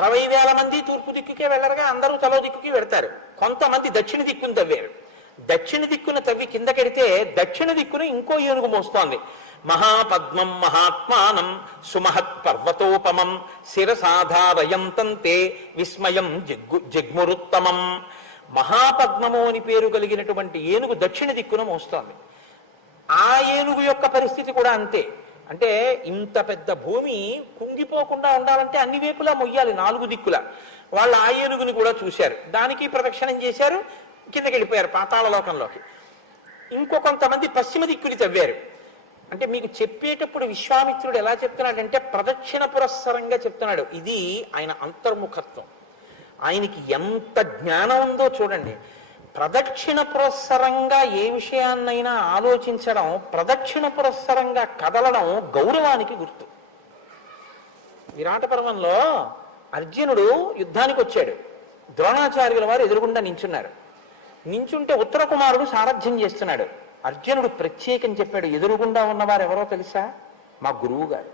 అరవై వేల మంది తూర్పు దిక్కుకే వెళ్ళరుగా అందరూ తలో దిక్కుకి వెడతారు కొంతమంది దక్షిణ దిక్కును తవ్వారు. దక్షిణ దిక్కున తవ్వి కిందకెడితే దక్షిణ దిక్కున ఇంకో ఏనుగు మోస్తోంది. మహాపద్మం మహాత్మానం సుమహత్ పర్వతోపమం శిరసాధారయంతంతే విస్మయం జగ్గు జగ్మురుత్తమం. మహాపద్మము అని పేరు కలిగినటువంటి ఏనుగు దక్షిణ దిక్కున మోస్తోంది. ఆ ఏనుగు యొక్క పరిస్థితి కూడా అంతే. అంటే ఇంత పెద్ద భూమి కుంగిపోకుండా ఉండాలంటే అన్ని వైపులా మొయ్యాలి నాలుగు దిక్కుల. వాళ్ళు ఆ ఏనుగుని కూడా చూశారు. దానికి ప్రదక్షిణం చేశారు కిందకి వెళ్ళిపోయారు పాతాళ లోకంలోకి ఇంకో కొంతమంది పశ్చిమ దిక్కుని తవ్వారు. అంటే మీకు చెప్పేటప్పుడు విశ్వామిత్రుడు ఎలా చెప్తున్నాడంటే ప్రదక్షిణ పురస్సరంగా చెప్తున్నాడు. ఇది ఆయన అంతర్ముఖత్వం. ఆయనకి ఎంత జ్ఞానం ఉందో చూడండి. ప్రదక్షిణ పురస్సరంగా ఏ విషయాన్నైనా ఆలోచించడం ప్రదక్షిణ పురస్సరంగా కదలడం గౌరవానికి గుర్తు. విరాట పర్వంలో అర్జునుడు యుద్ధానికి వచ్చాడు ద్రోణాచార్యుల వారు ఎదురుగుండా నించున్నారు. నించుంటే ఉత్తర కుమారుడు సారథ్యం చేస్తున్నాడు. అర్జునుడు ప్రత్యేకం చెప్పాడు ఎదురుగుండా ఉన్నవారు ఎవరో తెలుసా? మా గురువు గారు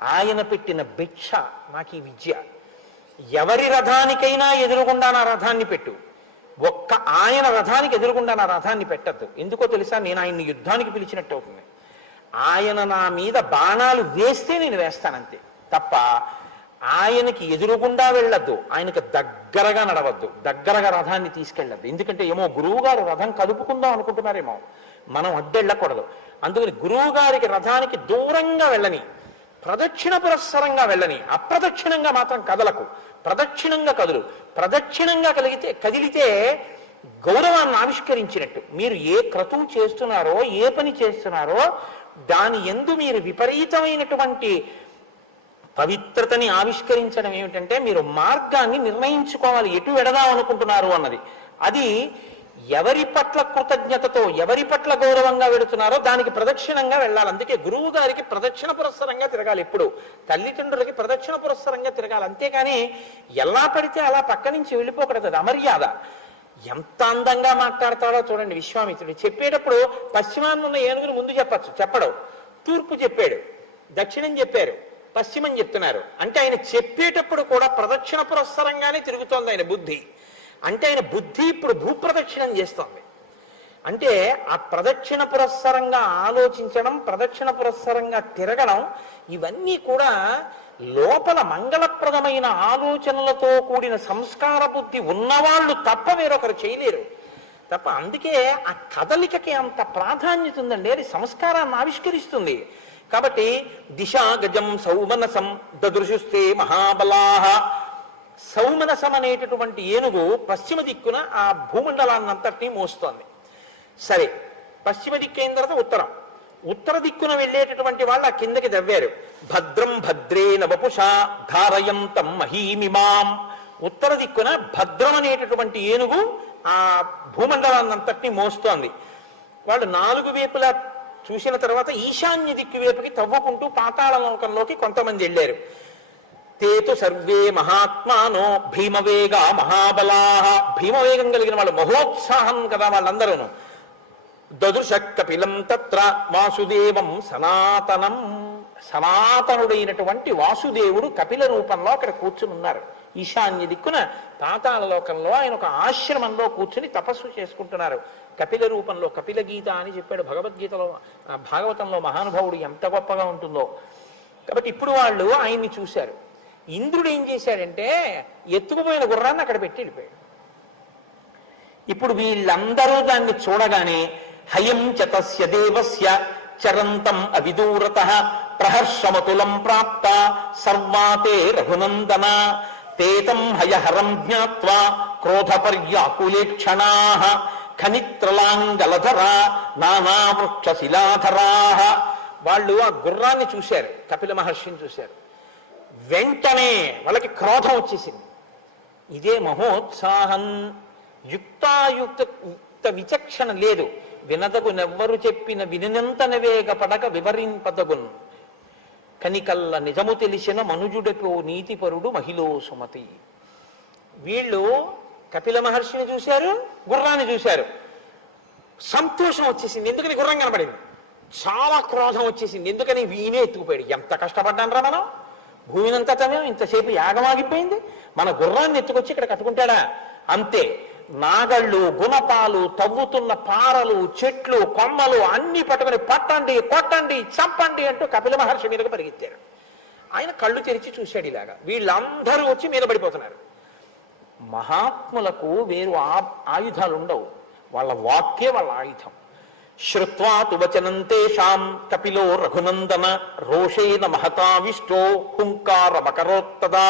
ఆయన పెట్టిన భిక్ష నాకు ఈ విద్య. ఎవరి రథానికైనా ఎదురుగుండా నా రథాన్ని పెట్టు. ఒక్క ఆయన రథానికి ఎదురుగుండా నా రథాన్ని పెట్టద్దు. ఎందుకో తెలుసా? నేను ఆయన్ని యుద్ధానికి పిలిచినట్టు అవుతుంది. ఆయన నా మీద బాణాలు వేస్తే నేను వేస్తానంతే. తప్ప ఆయనకి ఎదురుగుండా వెళ్ళొద్దు. ఆయనకు దగ్గరగా నడవద్దు. దగ్గరగా రథాన్ని తీసుకెళ్ళద్దు. ఎందుకంటే ఏమో గురువు గారు రథం కలుపుకుందాం అనుకుంటున్నారేమో. మనం అడ్డెళ్ళకూడదు. అందుకని గురువు గారికి రథానికి దూరంగా వెళ్ళని ప్రదక్షిణ పురస్సరంగా వెళ్ళని అప్రదక్షిణంగా మాత్రం కదలకు. ప్రదక్షిణంగా కదులు. ప్రదక్షిణంగా కలిగితే కదిలితే గౌరవాన్ని ఆవిష్కరించినట్టు. మీరు ఏ క్రతువు చేస్తున్నారో ఏ పని చేస్తున్నారో దాని ఎందు మీరు విపరీతమైనటువంటి పవిత్రతని ఆవిష్కరించడం ఏమిటంటే మీరు మార్గాన్ని నిర్ణయించుకోవాలి. ఎటు వెడదాం అనుకుంటున్నారు అన్నది. అది ఎవరి పట్ల కృతజ్ఞతతో ఎవరి పట్ల గౌరవంగా వెడుతున్నారో దానికి ప్రదక్షిణంగా వెళ్ళాలి. అందుకే గురువు గారికి ప్రదక్షిణ పురస్సరంగా తిరగాలి ఎప్పుడు. తల్లిదండ్రులకి ప్రదక్షిణ పురస్సరంగా తిరగాలి. అంతేకాని ఎలా పడితే అలా పక్క నుంచి వెళ్ళిపోకూడదు. అది అమర్యాద. ఎంత అందంగా మాట్లాడతాడో చూడండి విశ్వామిత్రుడు. చెప్పేటప్పుడు పశ్చిమాన్ని ఉన్న ఏనుగును ముందు చెప్పచ్చు. చెప్పడు. తూర్పు చెప్పాడు. దక్షిణం చెప్పారు. పశ్చిమం చెప్తున్నారు. అంటే ఆయన చెప్పేటప్పుడు కూడా ప్రదక్షిణ పురస్సరంగానే తిరుగుతోంది ఆయన బుద్ధి. అంటే ఆయన బుద్ధి ఇప్పుడు భూప్రదక్షిణం చేస్తోంది. అంటే ఆ ప్రదక్షిణ పురస్సరంగా ఆలోచించడం ప్రదక్షిణ పురస్సరంగా తిరగడం ఇవన్నీ కూడా లోపల మంగళప్రదమైన ఆలోచనలతో కూడిన సంస్కార బుద్ధి ఉన్నవాళ్ళు తప్ప వేరొకరు చేయలేరు. తప్ప అందుకే ఆ కదలికకి అంత ప్రాధాన్యత ఉందండి. అది సంస్కారాన్ని ఆవిష్కరిస్తుంది. కాబట్టి దిశా గజం సౌమనసం దదృశుస్తే మహాబలాహ సౌమనసం అనేటటువంటి ఏనుగు పశ్చిమ దిక్కున ఆ భూమండలాన్నంతటినీ మోస్తోంది. సరే పశ్చిమ దిక్కు అయిన తర్వాత ఉత్తరం. ఉత్తర దిక్కున వెళ్ళేటటువంటి వాళ్ళు ఆ కిందకి దవ్వారు భద్రం భద్రే వపుషా ధారయంతం మహీమిమాం. ఉత్తర దిక్కున భద్రం అనేటటువంటి ఏనుగు ఆ భూమండలాన్నంతటినీ మోస్తోంది. వాళ్ళు నాలుగు వైపులా చూసిన తర్వాత ఈశాన్య దిక్కు వైపుకి తవ్వుకుంటూ పాతాళ లోకంలోకి కొంతమంది వెళ్ళారు. తేతు సర్వే మహాత్మానో భీమవేగ మహాబలా. భీమవేగం కలిగిన వాళ్ళు మహోత్సాహం కదా వాళ్ళందరూను. దదుష కపిలం తత్ర వాసుదేవం సనాతనం. సనాతనుడైనటువంటి వాసుదేవుడు కపిల రూపంలో అక్కడ కూర్చుని ఉన్నారు. ఈశాన్య దిక్కున పాతాళ లోకంలో ఆయన ఒక ఆశ్రమంలో కూర్చుని తపస్సు చేసుకుంటున్నారు. కపిల రూపంలో కపిల గీత అని చెప్పాడు భగవద్గీతలో భాగవతంలో మహానుభావుడు ఎంత గొప్పగా ఉంటుందో. కాబట్టి ఇప్పుడు వాళ్ళు ఆయన్ని చూశారు. ఇంద్రుడు ఏం చేశాడంటే ఎత్తుకుపోయిన గుర్రాన్ని అక్కడ పెట్టి వెళ్ళిపోయాడు. ఇప్పుడు వీళ్ళందరూ దాన్ని చూడగానే హయం చతస్య తస్య దేవస్య చరంతం అవిదూరత ప్రహర్షమతులం ప్రాప్త సర్వాతే రఘునందన తేతం హయహరం జ్ఞాత్వా క్రోధ పర్యాకులేక్షణా ఖనిత్రలాంగలధరా నానావృక్షశిలాధరా. వాళ్ళు ఆ గుర్రాన్ని చూశారు కపిల మహర్షిని చూశారు. వెంటనే వాళ్ళకి క్రోధం వచ్చేసింది. ఇదే మహోత్సాహం. యుక్తాయుక్త యుక్త విచక్షణ లేదు. వినదగునెవ్వరు చెప్పిన వినినంతన వేగపడక వివరింపదగున్. కనికల్ల నిజము తెలిసిన మనుజుడకు నీతిపరుడు మహిళో సుమతి. వీళ్ళు కపిల మహర్షిని చూశారు గుర్రాన్ని చూశారు. సంతోషం వచ్చేసింది. ఎందుకని గుర్రం కనబడింది? చాలా క్రోధం వచ్చేసింది. ఎందుకని వీనే ఎత్తుకుపోయాడు? ఎంత కష్టపడ్డాను రా మనం? భూమినంతా తమే ఇంతసేపు యాగం ఆగిపోయింది మన గుర్రాన్ని ఎత్తుకొచ్చి ఇక్కడ కట్టుకుంటాడా? అంతే. నాగళ్ళు గుణపాలు తవ్వుతున్న పారలు చెట్లు కొమ్మలు అన్ని పట్టుకొని పట్టండి కొట్టండి చంపండి అంటూ కపిల మహర్షి మీదకి పరిగెత్తారు. ఆయన కళ్ళు తెరిచి చూశాడు ఇలాగా. వీళ్ళందరూ వచ్చి మీద పడిపోతున్నారు. మహాత్ములకు వేరు ఆ- ఆయుధాలు ఉండవు వాళ్ళ వాక్యే వాళ్ళ ఆయుధం. శ్రుత్వా వచనం తేషాం కపిలో రఘునందన రోషేన మహతావిష్టో హుంకారమకరోత్తదా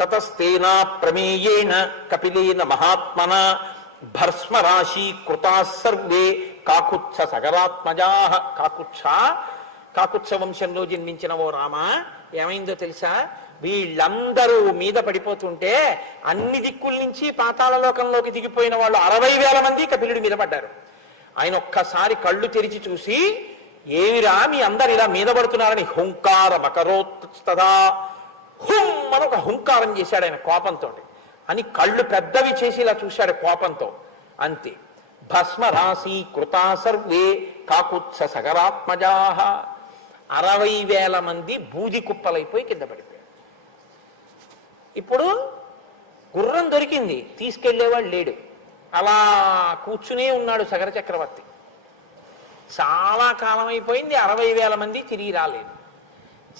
తతస్తేనా ప్రమేయేణ కపిలేన మహాత్మన భర్స్మరాశి కృతా సర్వే కాకుత్స సగరాత్మజా కాకుత్స కాకుత్స వంశంలో జన్మించిన ఓ రామ ఏమైందో తెలుసా? వీళ్ళందరూ మీద పడిపోతుంటే అన్ని దిక్కుల నుంచి పాతాళ లోకంలోకి దిగిపోయిన వాళ్ళు అరవై వేల మంది కపిలుడి మీద పడ్డారు. ఆయన ఒక్కసారి కళ్ళు తెరిచి చూసి ఏమిరా మీ అందరు ఇలా మీద పడుతున్నారని హుంకార మకరోత్తదా హుం అని ఒక హుంకారం చేశాడు ఆయన కోపంతో అని కళ్ళు పెద్దవి చేసి ఇలా చూశాడు కోపంతో. అంతే. భస్మ రాశి కృతా సర్వే కాకుత్స సగరాత్మజాహ అరవై వేల మంది బూది కుప్పలైపోయి కింద పడిపోయారు. ఇప్పుడు గుర్రం దొరికింది. తీసుకెళ్ళేవాడు లేడు. అలా కూర్చునే ఉన్నాడు సగర చక్రవర్తి. చాలా కాలం అయిపోయింది అరవై వేల మంది తిరిగి రాలేదు.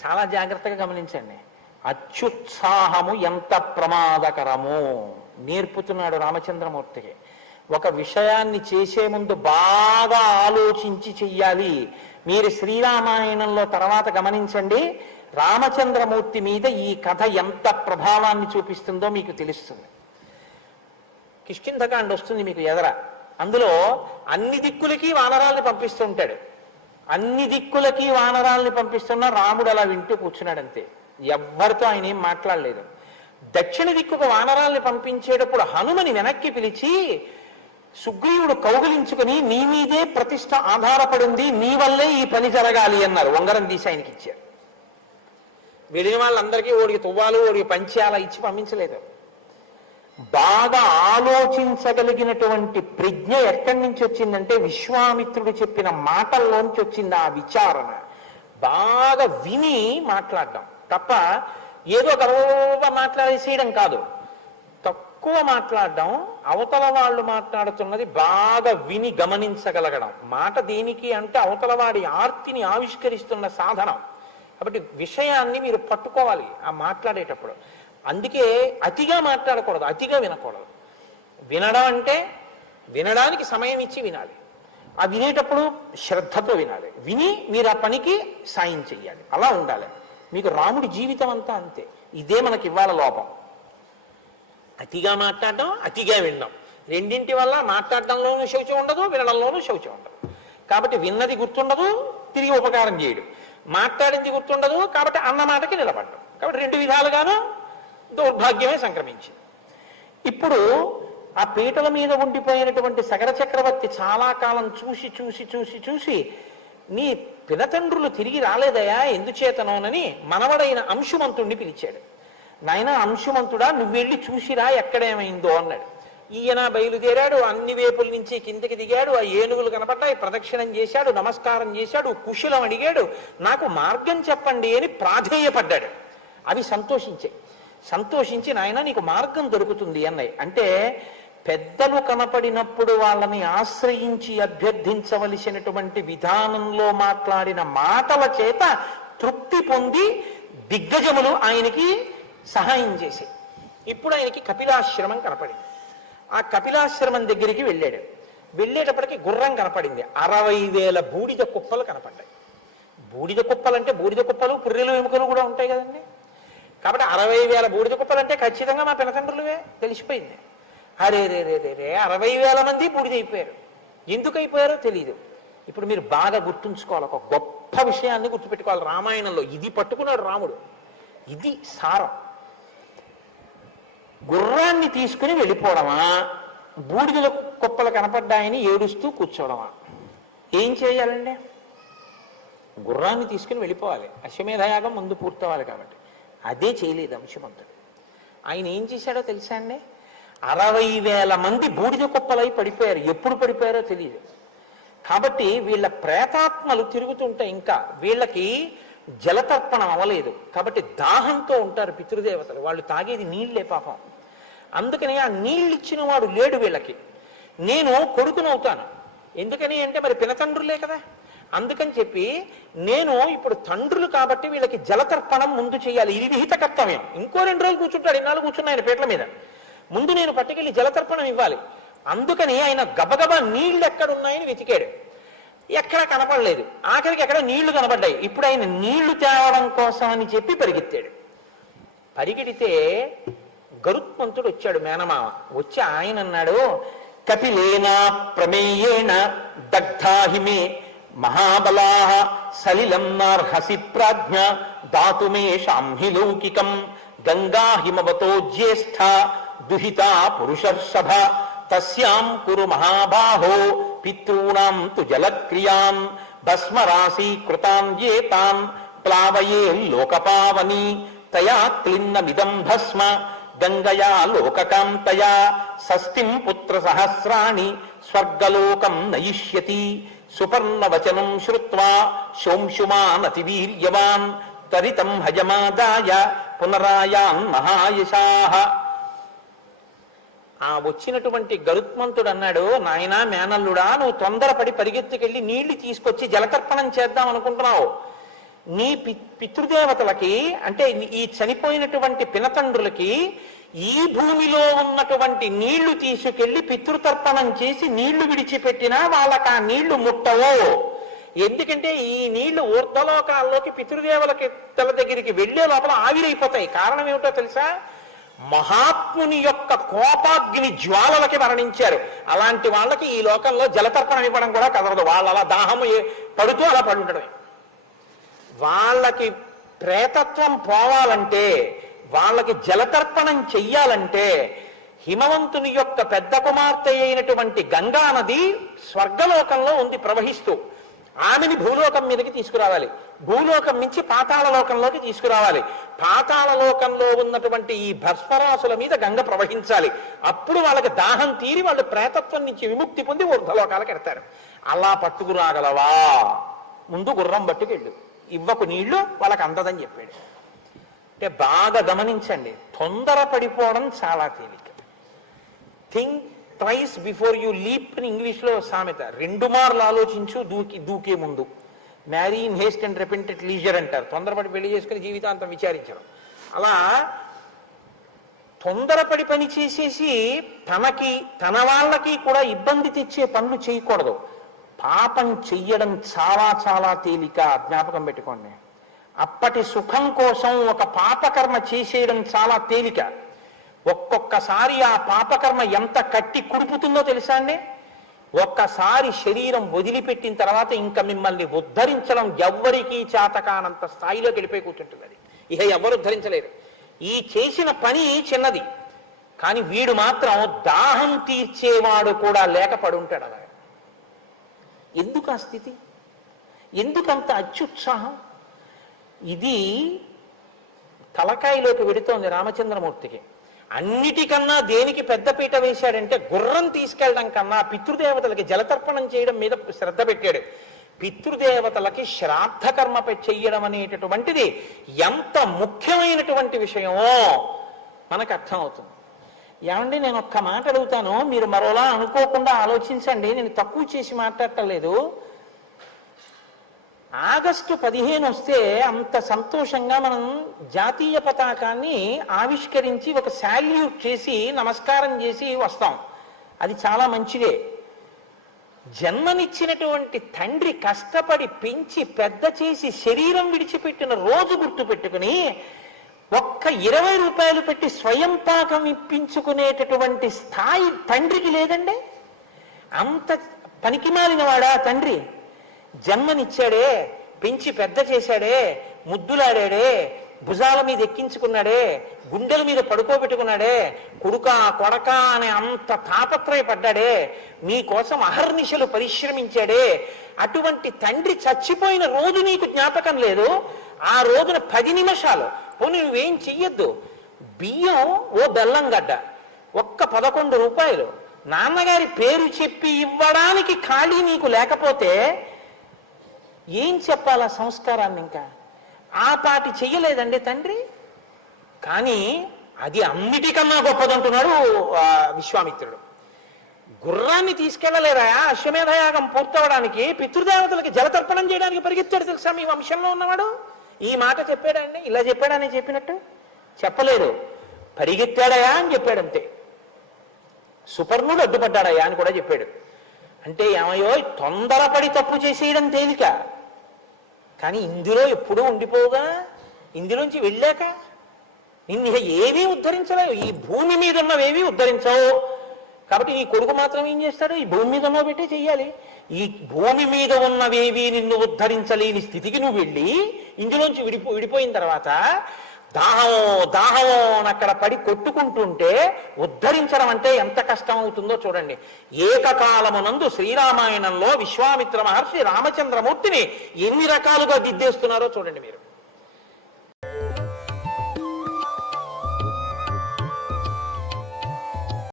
చాలా జాగ్రత్తగా గమనించండి. అత్యుత్సాహము ఎంత ప్రమాదకరము నేర్పుతున్నాడు రామచంద్రమూర్తికి ఒక విషయాన్ని చేసే ముందు బాగా ఆలోచించి చెయ్యాలి. మీరు శ్రీరామాయణంలో తర్వాత గమనించండి రామచంద్రమూర్తి మీద ఈ కథ ఎంత ప్రభావాన్ని చూపిస్తుందో మీకు తెలుస్తుంది. కిష్కింధకాండ వస్తుంది మీకు ఎదర అందులో అన్ని దిక్కులకి వానరాల్ని పంపిస్తూ ఉంటాడు. అన్ని దిక్కులకి వానరాల్ని పంపిస్తున్న రాముడు అలా వింటూ కూర్చున్నాడు అంతే ఎవ్వరితో ఆయన ఏం మాట్లాడలేదు. దక్షిణ దిక్కుకు వానరాల్ని పంపించేటప్పుడు హనుమని వెనక్కి పిలిచి సుగ్రీవుడు కౌగిలించుకుని నీ మీదే ప్రతిష్ట ఆధారపడింది నీ వల్లే ఈ పని జరగాలి అన్నారు. ఉంగరం తీసి ఆయనకి ఇచ్చారు. వెళ్ళిన వాళ్ళందరికీ ఓడికి తువ్వాలు ఓడికి పంచి అలా ఇచ్చి పంపించలేదు. బాగా ఆలోచించగలిగినటువంటి ప్రజ్ఞ ఎక్కడి నుంచి వచ్చిందంటే విశ్వామిత్రుడు చెప్పిన మాటల్లోంచి వచ్చింది ఆ విచారణ. బాగా విని మాట్లాడడం తప్ప ఏదో గర్వ మాట్లాడేసేయడం కాదు. తక్కువ మాట్లాడడం అవతల వాళ్ళు మాట్లాడుతున్నది బాగా విని గమనించగలగడం. మాట దేనికి అంటే అవతల వాడి ఆర్తిని ఆవిష్కరిస్తున్న సాధనం. కాబట్టి విషయాన్ని మీరు పట్టుకోవాలి ఆ మాట్లాడేటప్పుడు. అందుకే అతిగా మాట్లాడకూడదు అతిగా వినకూడదు. వినడం అంటే వినడానికి సమయం ఇచ్చి వినాలి. ఆ వినేటప్పుడు శ్రద్ధతో వినాలి. విని మీరు ఆ పనికి సాయం చెయ్యాలి. అలా ఉండాలి. మీకు రాముడి జీవితం అంతా అంతే. ఇదే మనకి ఇవ్వాల లోపం. అతిగా మాట్లాడడం అతిగా వినడం. రెండింటి వల్ల మాట్లాడడంలోనూ శౌచం ఉండదు వినడంలోనూ శౌచం ఉండదు. కాబట్టి విన్నది గుర్తుండదు తిరిగి ఉపకారం చేయడు. మాట్లాడింది గుర్తుండదు కాబట్టి అన్న మాటకి నిలబడడం. కాబట్టి రెండు విధాలుగాను దౌర్భాగ్యమే సంక్రమించింది. ఇప్పుడు ఆ పీటల మీద ఉండిపోయినటువంటి సగర చక్రవర్తి చాలా కాలం చూసి చూసి చూసి చూసి నీ పినతండ్రులు తిరిగి రాలేదయా? ఎందుచేతనోనని మనవడైన అంశుమంతుణ్ణి పిలిచాడు. నాయన అంశుమంతుడా నువ్వెళ్ళి చూసిరా ఎక్కడేమైందో అన్నాడు. ఈయన బయలుదేరాడు అన్ని వేపుల నుంచి కిందికి దిగాడు ఆ ఏనుగులు కనపడ్డాయి ప్రదక్షిణం చేశాడు నమస్కారం చేశాడు కుశలం అడిగాడు నాకు మార్గం చెప్పండి అని ప్రాధేయపడ్డాడు. అవి సంతోషించాయి. సంతోషించి నాయన నీకు మార్గం దొరుకుతుంది అన్నాయి అంటే పెద్దలు కనపడినప్పుడు వాళ్ళని ఆశ్రయించి అభ్యర్థించవలసినటువంటి విధానంలో మాట్లాడిన మాటల చేత తృప్తి పొంది దిగ్గజములు ఆయనకి సహాయం చేశాయి. ఇప్పుడు ఆయనకి కపిలాశ్రమం కనపడింది. ఆ కపిలాశ్రమం దగ్గరికి వెళ్ళాడు. వెళ్ళేటప్పటికి గుర్రం కనపడింది. అరవై వేల బూడిద కుప్పలు కనపడ్డాయి. బూడిద కుప్పలు అంటే బూడిద కుప్పలు పుర్రెలు ఎముకలు కూడా ఉంటాయి కదండి. కాబట్టి అరవై వేల బూడిద కుప్పలు అంటే ఖచ్చితంగా మా పినతండ్రులవే. తెలిసిపోయింది. అరే రే రే రే రే అరవై వేల మంది బూడిదైపోయారు ఎందుకు అయిపోయారో తెలియదు ఇప్పుడు మీరు బాగా గుర్తుంచుకోవాలి. ఒక గొప్ప విషయాన్ని గుర్తుపెట్టుకోవాలి. రామాయణంలో ఇది పట్టుకున్నాడు రాముడు. ఇది సారం. గుర్రాన్ని తీసుకుని వెళ్ళిపోవడమా? బూడిదల కుప్పలు కనపడ్డాయని ఏడుస్తూ కూర్చోవడమా? ఏం చేయాలండి? గుర్రాన్ని తీసుకుని వెళ్ళిపోవాలి. అశ్వమేధయాగం ముందు పూర్తవ్వాలి కాబట్టి. అదే చేయలేదు అంశమంతుడు. ఆయన ఏం చేశాడో తెలుసా అండి? అరవై వేల మంది బూడిద కుప్పలై పడిపోయారు. ఎప్పుడు పడిపోయారో తెలియదు కాబట్టి వీళ్ళ ప్రేతాత్మలు తిరుగుతుంటే ఇంకా వీళ్ళకి జలతర్పణం అవ్వలేదు. కాబట్టి దాహంతో ఉంటారు పితృదేవతలు. వాళ్ళు తాగేది నీళ్ళే పాపం. అందుకని ఆ నీళ్ళు ఇచ్చిన వాడు లేడు వీళ్ళకి. నేను కొడుకునవుతాను. ఎందుకని అంటే మరి పినతండ్రులే కదా? అందుకని చెప్పి నేను ఇప్పుడు తండ్రులు కాబట్టి వీళ్ళకి జలతర్పణం ముందు చేయాలి. ఇది విహిత కర్తవ్యం ఇంకో రెండు రోజులు కూర్చుంటాడు ఇన్నాళ్ళు కూర్చున్నా ఆయన మీద. ముందు నేను పట్టుకెళ్ళి జలతర్పణం ఇవ్వాలి. అందుకని ఆయన గబగబా నీళ్ళు ఎక్కడున్నాయని వెతికాడు. ఎక్కడ కనపడలేదు. ఆఖరికి ఎక్కడ నీళ్ళు కనపడ్డాయి. ఇప్పుడు ఆయన నీళ్ళు తేవడం కోసం అని చెప్పి పరిగెత్తాడు. పరిగెడితే గరుత్మంతుడు వచ్చాడు మేనమామ. వచ్చి ఆయన అన్నాడు కపిలేనా ప్రమేయేణ దగ్ధాహిమే महाबलाः सलिलम् नार्हसि प्राज्ञ। दातुमेषाम् हि लौकिकम्। गङ्गा हिमवतो ज्येष्ठा। दुहिता पुरुषर्षभ तस्याम् कुरु महाबाहो। पितॄणाम् तु जलक्रियाम्। भस्मराशीकृताम् येताम् प्लावयेल्लोकपावनी तया क्लिन्नमिदम् भस्म। गंगया गङ्गया लोककान्तया। पुत्र पुत्रसहस्राणि स्वर्गलोकम् नयिष्यति। సుపర్ణవచనం శ్రుత్వా శోంశుమానతి వీర్యవాన్ తరితం హజమాదాయ పునరాయాన్ మహాయశా. ఆ వచ్చినటువంటి గరుత్మంతుడు అన్నాడు నాయనా మేనల్లుడా నువ్వు తొందరపడి పరిగెత్తుకెళ్ళి నీళ్ళు తీసుకొచ్చి జలతర్పణం చేద్దాం అనుకుంటున్నావు. నీ పి పితృదేవతలకి అంటే ఈ చనిపోయినటువంటి పినతండ్రులకి ఈ భూమిలో ఉన్నటువంటి నీళ్ళు తీసుకెళ్ళి పితృతర్పణం చేసి నీళ్ళు విడిచిపెట్టినా వాళ్ళకి ఆ నీళ్ళు ముట్టవు. ఎందుకంటే ఈ నీళ్ళు ఊర్ధలోకాల్లోకి పితృదేవులకి తల దగ్గరికి వెళ్ళే లోపల ఆవిరైపోతాయి. కారణం ఏమిటో తెలుసా? మహాత్ముని యొక్క కోపాగ్ని జ్వాలలకి మరణించారు. అలాంటి వాళ్ళకి ఈ లోకంలో జలతర్పణం ఇవ్వడం కూడా కదలదు. వాళ్ళు అలా దాహము పడుతూ అలా పడుండడమే. వాళ్ళకి ప్రేతత్వం పోవాలంటే వాళ్ళకి జలతర్పణం చెయ్యాలంటే హిమవంతుని యొక్క పెద్ద కుమార్తె అయినటువంటి గంగా నది స్వర్గలోకంలో ఉంది ప్రవహిస్తూ. ఆమెని భూలోకం మీదకి తీసుకురావాలి. భూలోకం నుంచి పాతాళ లోకంలోకి తీసుకురావాలి. పాతాళ లోకంలో ఉన్నటువంటి ఈ భస్మరాసుల మీద గంగ ప్రవహించాలి. అప్పుడు వాళ్ళకి దాహం తీరి వాళ్ళు ప్రేతత్వం నుంచి విముక్తి పొంది ఊర్ధలోకాలకు ఎడతారు. అలా పట్టుకురాగలవా? ముందు గుర్రం పట్టుకెళ్ళు. ఇవ్వకు నీళ్ళు వాళ్ళకి అందదని చెప్పాడు. అంటే బాగా గమనించండి. తొందర పడిపోవడం చాలా తేలిక. Think twice before you leap అని ఇంగ్లీష్లో సామెత. రెండు మార్లు ఆలోచించు దూకి దూకే ముందు. Marry in haste and repented leisure అంటారు. తొందరపడి పెళ్ళి చేసుకుని జీవితాంతం విచారించడం. అలా తొందరపడి పని చేసేసి తనకి తన వాళ్ళకి కూడా ఇబ్బంది తెచ్చే పనులు చేయకూడదు. పాపం చెయ్యడం చాలా చాలా తేలిక. జ్ఞాపకం పెట్టుకోండి. అప్పటి సుఖం కోసం ఒక పాపకర్మ చేసేయడం చాలా తేలిక. ఒక్కొక్కసారి ఆ పాపకర్మ ఎంత కట్టి కుడుపుతుందో తెలుసా అండి? ఒక్కసారి శరీరం వదిలిపెట్టిన తర్వాత ఇంకా మిమ్మల్ని ఉద్ధరించడం ఎవ్వరికీ చేతకానంత స్థాయిలోకి వెళ్ళిపోయి కూర్చుంటుంది అది. ఇక ఎవరు ఉద్ధరించలేరు. ఈ చేసిన పని చిన్నది. కానీ వీడు మాత్రం దాహం తీర్చేవాడు కూడా లేక పడుంటాడు అలా. ఎందుకు ఆ స్థితి? ఎందుకంత అత్యుత్సాహం? ఇది తలకాయలోకి వెడుతోంది రామచంద్రమూర్తికి. అన్నిటికన్నా దేనికి పెద్ద పీట వేశాడంటే గుర్రం తీసుకెళ్ళడం కన్నా పితృదేవతలకి జలతర్పణం చేయడం మీద శ్రద్ధ పెట్టాడు. పితృదేవతలకి శ్రాద్ధకర్మ చెయ్యడం అనేటటువంటిది ఎంత ముఖ్యమైనటువంటి విషయమో మనకు అర్థమవుతుంది. ఏమండి నేను ఒక్క మాట అడుగుతాను మీరు మరోలా అనుకోకుండా ఆలోచించండి నేను తక్కువ చేసి మాట్లాడటం లేదు. ఆగస్టు పదిహేను వస్తే అంత సంతోషంగా మనం జాతీయ పతాకాన్ని ఆవిష్కరించి ఒక శాల్యూట్ చేసి నమస్కారం చేసి వస్తాం. అది చాలా మంచిదే. జన్మనిచ్చినటువంటి తండ్రి కష్టపడి పెంచి పెద్ద చేసి శరీరం విడిచిపెట్టిన రోజు గుర్తు పెట్టుకుని ఒక్క ఇరవై రూపాయలు పెట్టి స్వయం పాకం ఇప్పించుకునేటటువంటి స్థాయి తండ్రికి లేదండి? అంత పనికిమాలిన వాడా తండ్రి? జన్మనిచ్చాడే పెంచి పెద్ద చేశాడే ముద్దులాడాడే భుజాల మీద ఎక్కించుకున్నాడే గుండెల మీద పడుకోబెట్టుకున్నాడే కొడుక కొడక అనే అంత తాపత్రయపడ్డాడే నీకోసం అహర్నిశలు పరిశ్రమించాడే అటువంటి తండ్రి చచ్చిపోయిన రోజు నీకు జ్ఞాపకం లేదు? ఆ రోజున పది నిమిషాలు. పోనీ నువ్వేం చెయ్యొద్దు. బియ్యం ఓ బెల్లం గడ్డ ఒక్క పదకొండు రూపాయలు. నాన్నగారి పేరు చెప్పి ఇవ్వడానికి ఖాళీ నీకు లేకపోతే ఏం చెప్పాలా సంస్కారాన్ని ఇంకా? ఆ పాటి చెయ్యలేదండి తండ్రి. కానీ అది అన్నిటికన్నా గొప్పదంటున్నాడు విశ్వామిత్రుడు. గుర్రాన్ని తీసుకెళ్ళలేరా అశ్వమేధయాగం పూర్తవడానికి పితృదేవతలకి జలతర్పణం చేయడానికి పరిగెత్తాడు తెలుసా మీ వంశంలో ఉన్నవాడు? ఈ మాట చెప్పాడండి ఇలా చెప్పాడని చెప్పినట్టు? చెప్పలేదు. పరిగెత్తాడయా అని చెప్పాడంతే. సుపర్ణుడు అడ్డుపడ్డాడయా అని కూడా చెప్పాడు. అంటే ఏమయ్యో తొందరపడి తప్పు చేసేయడం తేలిక? కానీ ఇందులో ఎప్పుడూ ఉండిపోగా ఇందులోంచి వెళ్ళాక? నిన్ను ఏమీ ఉద్ధరించలేవు. ఈ భూమి మీద ఉన్నవేమీ ఉద్ధరించవు. కాబట్టి నీ కొడుకు మాత్రం ఏం చేస్తాడు? ఈ భూమి మీద ఉన్నవి పెట్టి చెయ్యాలి. ఈ భూమి మీద ఉన్నవేవి నిన్ను ఉద్ధరించలేని స్థితికి నువ్వు వెళ్ళి ఇందులోంచి విడిపో విడిపోయిన తర్వాత దాహమో దాహమో అని అక్కడ పడి కొట్టుకుంటుంటే ఉద్ధరించడం అంటే ఎంత కష్టం అవుతుందో చూడండి. ఏకకాలమునందు శ్రీరామాయణంలో విశ్వామిత్ర మహర్షి రామచంద్రమూర్తిని ఎన్ని రకాలుగా దిద్దేస్తున్నారో చూడండి మీరు.